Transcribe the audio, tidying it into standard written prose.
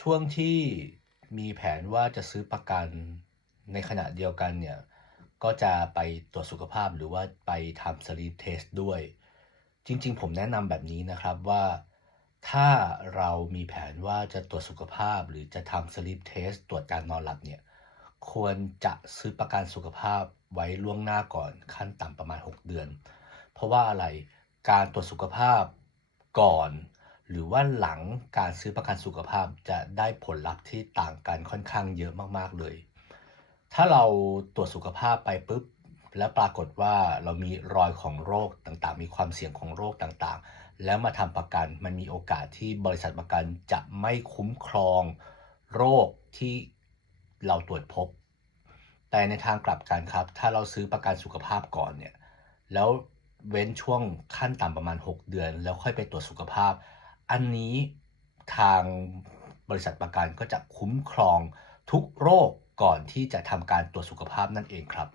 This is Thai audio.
ช่วงที่มีแผนว่าจะซื้อประกันในขณะเดียวกันเนี่ยก็จะไปตรวจสุขภาพหรือว่าไปทำ sleep test ด้วยจริงๆผมแนะนำแบบนี้นะครับว่าถ้าเรามีแผนว่าจะตรวจสุขภาพหรือจะทำ sleep test ตรวจการนอนหลับเนี่ยควรจะซื้อประกันสุขภาพไว้ล่วงหน้าก่อนขั้นต่ำประมาณ6เดือนเพราะว่าอะไรการตรวจสุขภาพก่อน หรือว่าหลังการซื้อประกันสุขภาพจะได้ผลลัพธ์ที่ต่างกันค่อนข้างเยอะมากๆเลย ถ้าเราตรวจสุขภาพไปปุ๊บแล้วปรากฏว่าเรามีรอยของโรคต่างๆมีความเสี่ยงของโรคต่างๆแล้วมาทำประกันมันมีโอกาสที่บริษัทประกันจะไม่คุ้มครองโรคที่เราตรวจพบแต่ในทางกลับกันครับถ้าเราซื้อประกันสุขภาพก่อนเนี่ยแล้วเว้นช่วงขั้นต่ำประมาณ6เดือนแล้วค่อยไปตรวจสุขภาพอันนี้ทางบริษัทประกันก็จะคุ้มครองทุกโรคก่อนที่จะทำการตรวจสุขภาพนั่นเองครับ